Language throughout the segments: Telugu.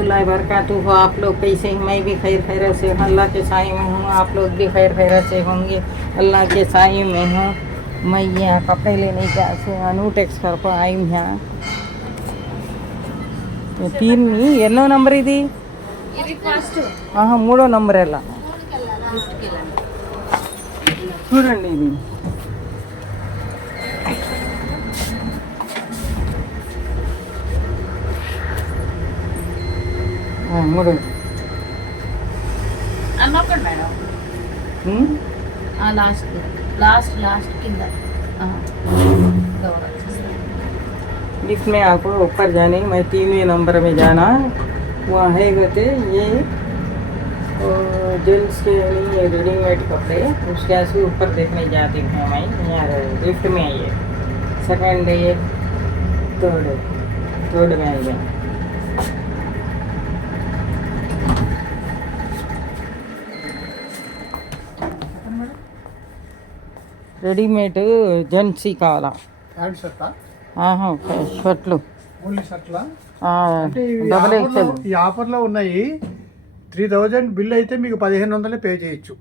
रहमतुल्लाहि बरकातुहू। आप लोग कैसे हैं? मैं भी खैर खैर से हूँ, अल्लाह के साई में हूँ। आप लोग भी खैर खैर से होंगे, अल्लाह के साई में हूँ। मैं यहाँ कपड़े लेने का से अनूटेक्स करको आई हूँ यहाँ। तीन ఎన్నో నంబర్ ఇది? ఇది ఫస్ట్ మూడో నంబర్ ఎలా లిఫ్ట్కి వెళ్ళండి. చూడండి ఇది. మూడు అన్నొక్కడు మేడం. లాస్ట్ లాస్ట్ లాస్ట్ కింద लिफ्ट में आपको ऊपर जाने मैं 3वें नंबर में जाना, वहाँ है गते ये जेंट्स के लिए रेडीमेड कपड़े, उसके ऐसे ऊपर देखने जाती हूँ मैं। यहाँ लिफ्ट में आइए, सेकंड है, थर्ड में आइए। రెడీమేడ్ జెంట్సీ కావాలా? హ్యాండ్ షర్టా? షర్ట్లు ఓన్లీ షర్ట్లా? అంటే డబల్ ఎక్సెల్. ఈ ఆఫర్లో ఉన్నాయి. 3000 బిల్ అయితే మీకు 1500 పే చేయొచ్చు.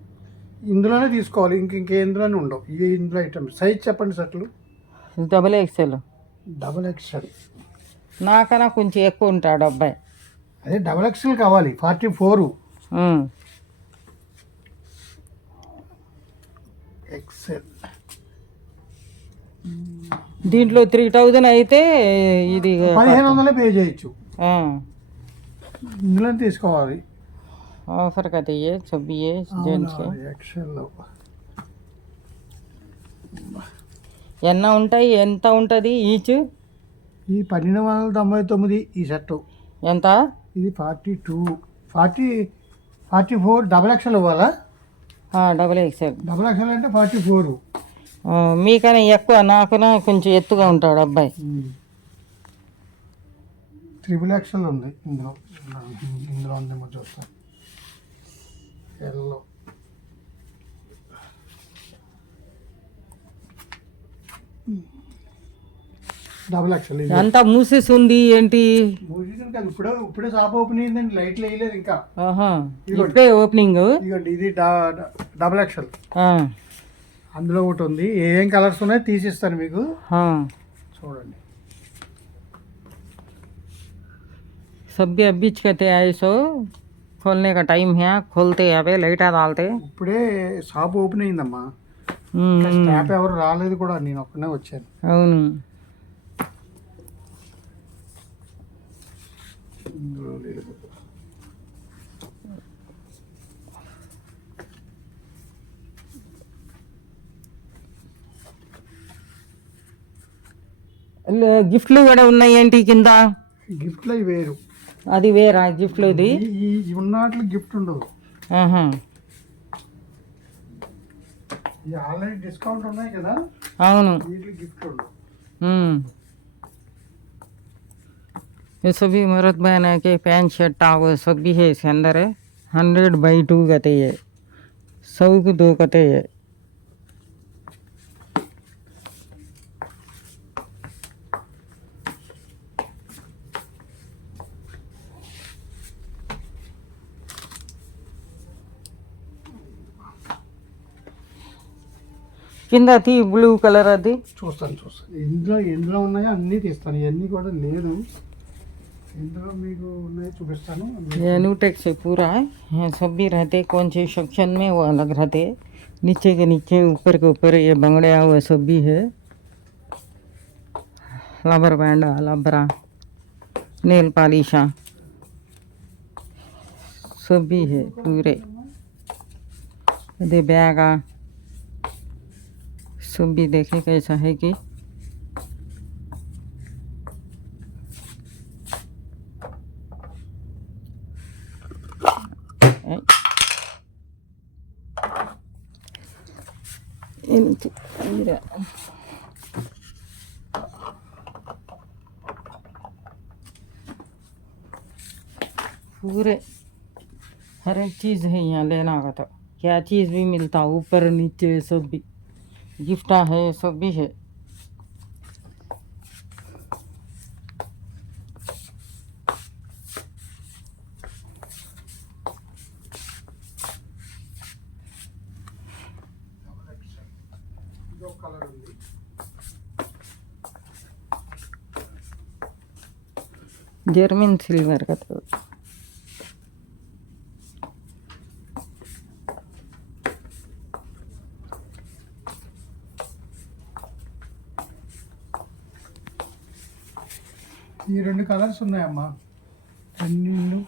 ఇందులోనే తీసుకోవాలి, ఇందులోనే ఉండవు. ఇందులో ఐటమ్ సైజ్ చెప్పండి. షర్ట్లు డబల్ ఎక్సెల్. డబల్ ఎక్స్ఎల్ నాకన్నా కొంచెం ఎక్కువ ఉంటాడు అబ్బాయి. అదే డబల్ ఎక్స్ఎల్ కావాలి. 44 ఎక్స్ఎల్. దీంట్లో 3000 అయితే ఇది 1500 పే చేయొచ్చు. ఇందులో తీసుకోవాలి. ఆఫర్ కదా ये सब ये जेंट्स के ఎక్స్ఎల్ ఎన్న ఉంటాయి? ఎంత ఉంటుంది ఈచ్? ఈ 1299 ఈ షర్టు. ఎంత? ఇది 42 44 డబల్ ఎక్స్ఎల్ ఇవ్వాలా? Double XL. డబల్ ఎక్స్ఎల్ అంటే 44. మీకన్నా ఎక్కువ, నాకన్నా కొంచెం ఎత్తుగా ఉంటాడు అబ్బాయి. ట్రిపుల్ ఎక్స్ఎల్ ఉంది ఇందులో. ఉందేమో చూస్తా. Yellow double XL. అంతా మూసేసి ఉంది ఏంటి? మూసేసాను కాదు, ఇప్పుడే షాప్ ఓపెన్ అయిందండి. లైట్లు వేయలేదు ఇంకా. ఇప్పుడే ఓపెనింగ్. ఇదిగోండి, ఇది డబుల్ ఎక్స్ఎల్. అందులో ఒకటి ఉంది. ఏం కలర్స్ ఉన్నాయో తీసిస్తాను మీకు, చూడండి. सब भी अभी कहते हैं सो खोलने का टाइम है, खोलते अवे లైట్ डालते. ఇప్పుడే షాప్ ఓపెన్ అయిందమ్మా. స్టాఫ్ ఎవరు రాలేదు కూడా, నేను ఒక్కనే వచ్చాను. అవును. ఇందులో లేదు. గిఫ్ట్లు కూడా ఉన్నాయి ఏంటి కింద? గిఫ్ట్లు అవి వేరు. అది వేరా గిఫ్ట్లు? ఇది ఈ ఉన్నట్లు గిఫ్ట్ ఉండదు. ఇది ఆల్రెడీ డిస్కౌంట్ ఉన్నాయి కదా. అవును. వీటికి గిఫ్ట్ ఉండదు. ये सभी मर्द बहना के पैंट शर्ट टावर सब भी है इसके अंदर है. 100/2 कहते हैं, 100 को 2 कहते हैं. కింద తీ బ్లూ కలర్ అది చూస్తాను. ఎందులో ఉన్నాయో అన్నీ తీస్తాను. ఇవన్నీ కూడా లేదు. ఇందులో మీకు ఉన్నాయో చూపిస్తాను. ये न्यूटेक्स है पूरा है, सब भी रहते. कौन से सेक्शन में वो अलग रहते. नीचे के नीचे, ऊपर के ऊपर ये बंगड़े हुए सब भी है. रबर बैंड, लबरा, नेल पॉलिशा सब भी है पूरे. ये बैग सब भी देखे कैसा है कि पूरे हर एक चीज़ है यहाँ लेना का. तो क्या चीज़ भी मिलता, ऊपर नीचे सब भी गिफ्ट है, सब भी है. जर्मन सिल्वर का तो ఈ 2 కలర్స్ ఉన్నాయమ్మా. అన్ని